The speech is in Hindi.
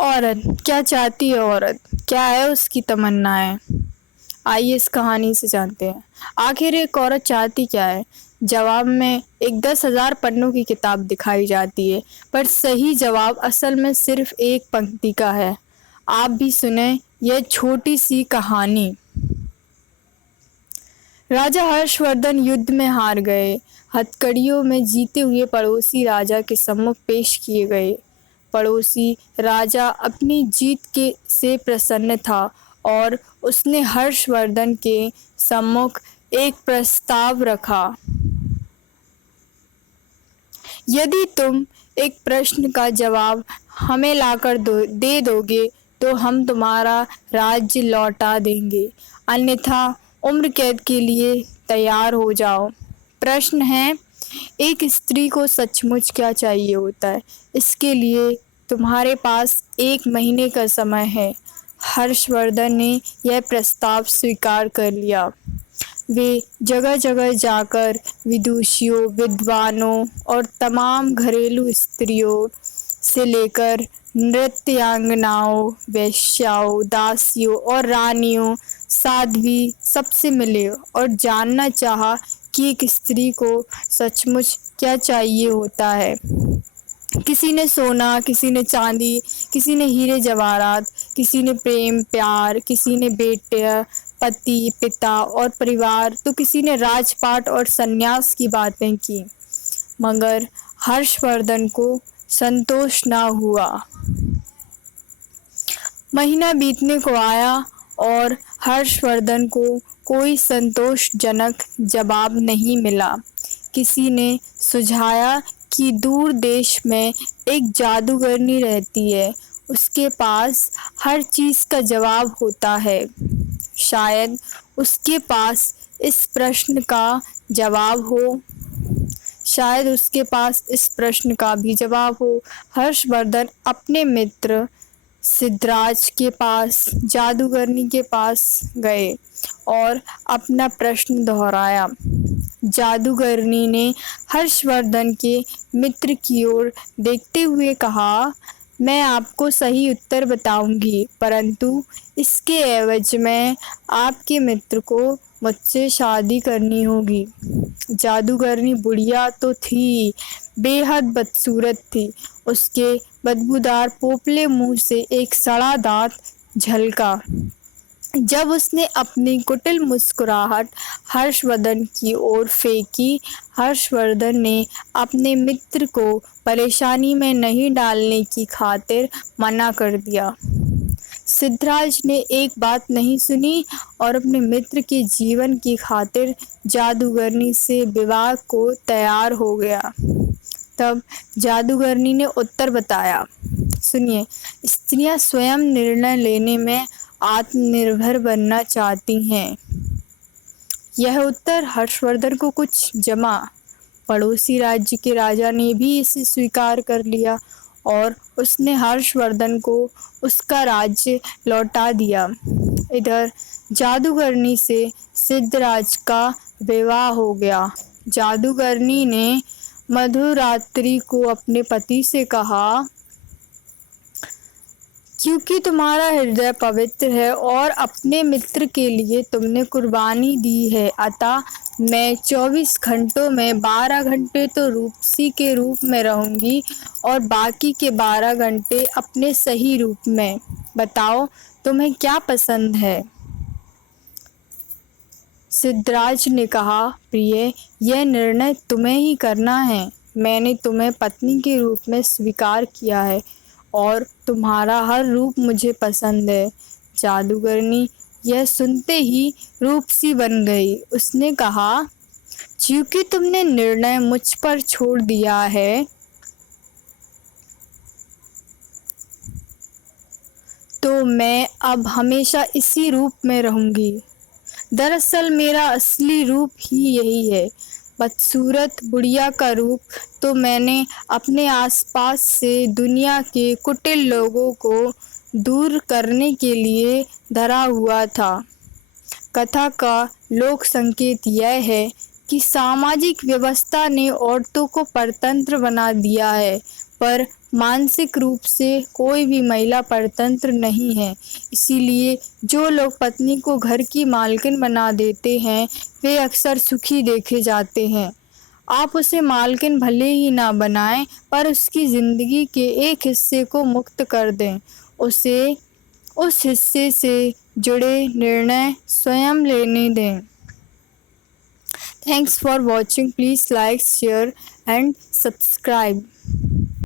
औरत क्या चाहती है? औरत क्या है उसकी तमन्नाएं? आइए इस कहानी से जानते हैं। आखिर एक औरत चाहती क्या है? जवाब में एक 10,000 पन्नों की किताब दिखाई जाती है, पर सही जवाब असल में सिर्फ एक पंक्ति का है। आप भी सुने यह छोटी सी कहानी। राजा हर्षवर्धन युद्ध में हार गए। हथकड़ियों में जीते हुए पड़ोसी राजा के सम्मुख पेश किए गए। पड़ोसी राजा अपनी जीत के से प्रसन्न था और उसने हर्षवर्धन के सम्मुख एक प्रस्ताव रखा। यदि तुम एक प्रश्न का जवाब हमें लाकर दे दोगे तो हम तुम्हारा राज्य लौटा देंगे, अन्यथा उम्र कैद के लिए तैयार हो जाओ। प्रश्न है, एक स्त्री को सचमुच क्या चाहिए होता है? इसके लिए तुम्हारे पास 1 महीने का समय है। हर्षवर्धन ने यह प्रस्ताव स्वीकार कर लिया। वे जगह जगह जाकर विदुषियों, विद्वानों और तमाम घरेलू स्त्रियों से लेकर नृत्यांगनाओं, वेश्याओं, दासियों और रानियों, साध्वी सबसे मिले और जानना चाहा कि एक स्त्री को सचमुच क्या चाहिए होता है। किसी ने सोना, किसी ने चांदी, किसी ने हीरे जवाहरात, किसी ने प्रेम प्यार, किसी ने बेटे, पति, पिता और परिवार, तो किसी ने राजपाट और सन्यास की बातें की, मगर हर्षवर्धन को संतोष न हुआ। महीना बीतने को आया और हर्षवर्धन को कोई संतोषजनक जवाब नहीं मिला। किसी ने सुझाया कि दूर देश में एक जादूगरनी रहती है, उसके पास हर चीज़ का जवाब होता है। शायद उसके पास इस प्रश्न का जवाब हो। शायद उसके पास इस प्रश्न का भी जवाब हो। हर्षवर्धन अपने मित्र सिद्धराज के पास, जादूगरनी के पास गए और अपना प्रश्न दोहराया। जादूगरनी ने हर्षवर्धन के मित्र की ओर देखते हुए कहा, मैं आपको सही उत्तर बताऊंगी, परंतु इसके एवज में आपके मित्र को मुझसे शादी करनी होगी। जादूगरनी बुढ़िया तो थी, बेहद बदसूरत थी। उसके बदबूदार पोपले मुंह से एक सड़ा दांत झलका। जब उसने अपनी कुटिल मुस्कुराहट हर्षवर्धन की ओर फेंकी, हर्षवर्धन ने अपने मित्र को परेशानी में नहीं डालने की खातिर मना कर दिया। सिद्धराज ने एक बात नहीं सुनी और अपने मित्र के जीवन की खातिर जादूगरनी से विवाह को तैयार हो गया। तब जादूगरनी ने उत्तर बताया। सुनिए, स्त्रियां स्वयं निर्णय लेने में आत्मनिर्भर बनना चाहती हैं। यह उत्तर हर्षवर्धन को कुछ जमा। पड़ोसी राज्य के राजा ने भी इसे स्वीकार कर लिया और उसने हर्षवर्धन को उसका राज्य लौटा दिया। इधर जादूगरनी से सिद्धराज का विवाह हो गया। जादूगरनी ने मधुरात्रि को अपने पति से कहा, क्योंकि तुम्हारा हृदय पवित्र है और अपने मित्र के लिए तुमने कुर्बानी दी है, अतः मैं 24 घंटों में 12 घंटे तो रूपसी के रूप में रहूंगी और बाकी के 12 घंटे अपने सही रूप में। बताओ तुम्हें क्या पसंद है? सिद्धराज ने कहा, प्रिय, यह निर्णय तुम्हें ही करना है। मैंने तुम्हें पत्नी के रूप में स्वीकार किया है और तुम्हारा हर रूप मुझे पसंद है। जादूगरनी यह सुनते ही रूपसी बन गई। उसने कहा, क्योंकि तुमने निर्णय मुझ पर छोड़ दिया है, तो मैं अब हमेशा इसी रूप में रहूंगी। दरअसल मेरा असली रूप ही यही है। बदसूरत बुढ़िया का रूप तो मैंने अपने आसपास से दुनिया के कुटिल लोगों को दूर करने के लिए धरा हुआ था। कथा का लोक संकेत यह है कि सामाजिक व्यवस्था ने औरतों को परतंत्र बना दिया है, पर मानसिक रूप से कोई भी महिला परतंत्र नहीं है। इसीलिए जो लोग पत्नी को घर की मालकिन बना देते हैं वे अक्सर सुखी देखे जाते हैं। आप उसे मालकिन भले ही ना बनाएं, पर उसकी ज़िंदगी के एक हिस्से को मुक्त कर दें। उसे उस हिस्से से जुड़े निर्णय स्वयं लेने दें। Thanks for watching. Please like, share and subscribe.